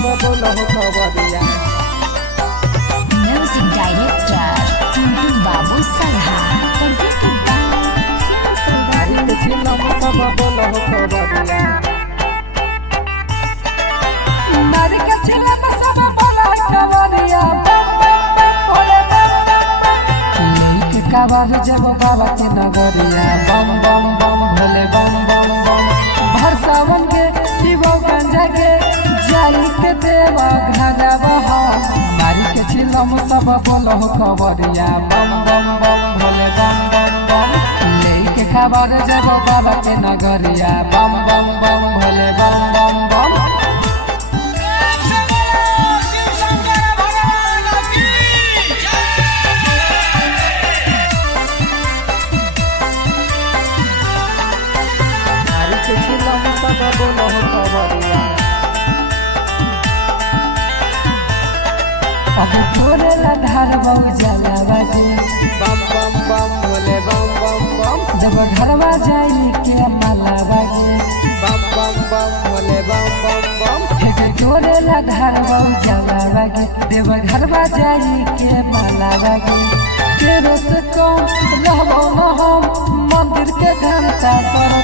सब बोलो खबरिया। म्यूजिक डायरेक्टर टुनटुन बाबू सलहा मारी के चिलम सब बोलो खबरिया। मारी के चिलम सब बोलो खबरिया। लेके काबाब जब बाबा के नगरिया बम बम बम भोले बम बम बम। भर सावन के पीबो गंजा के जाई के देवा घाजा बहा। मारी के चिलम सब बोलो खबरिया बम बम बम भोले बम बम बम। लेके काबाब जब बाबा के नगरिया बम बम बम भोले बम बम बम। सब बोलो खबरिया। अब तोरे लधार बहु जलावा के बम बम बम भोले बम बम बम। जब घरवा जाई के मलावा के बम बम बम भोले बम बम बम। तोरे लधार बहु जलावा के देव घरवा जाई के मलावा के। तेरे से कम रहबो न हम मंदिर के घंटा पर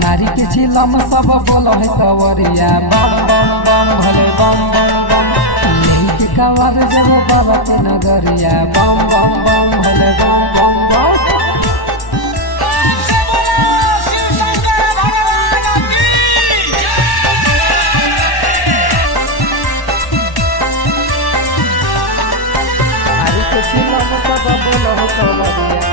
नारी के चिलम सब बोलो खबरिया बम बम बम भले बम बम बम। लेके कांवर जब बाबा के नगरिया बम बम बम भले बम बम बम। नारी के चिलम सब बोलो खबरिया।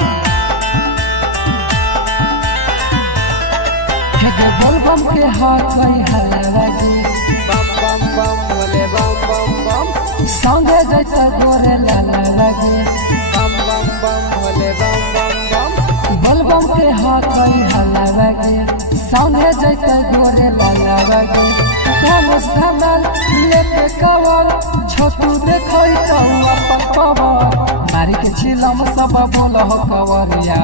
बम के हाथ कहीं हलवा के बम बम बम भोले बम बम बम। संगे जैसे गोरे लाला लगे बम बम बम भोले बम बम बम। बलबम के हाथ कहीं हलवा के संगे जैसे गोरे लाला लगे। धमल लेके कवर छोटू देखई तो अपन कवर। मारी के चिलम सब बोलो खबरिया।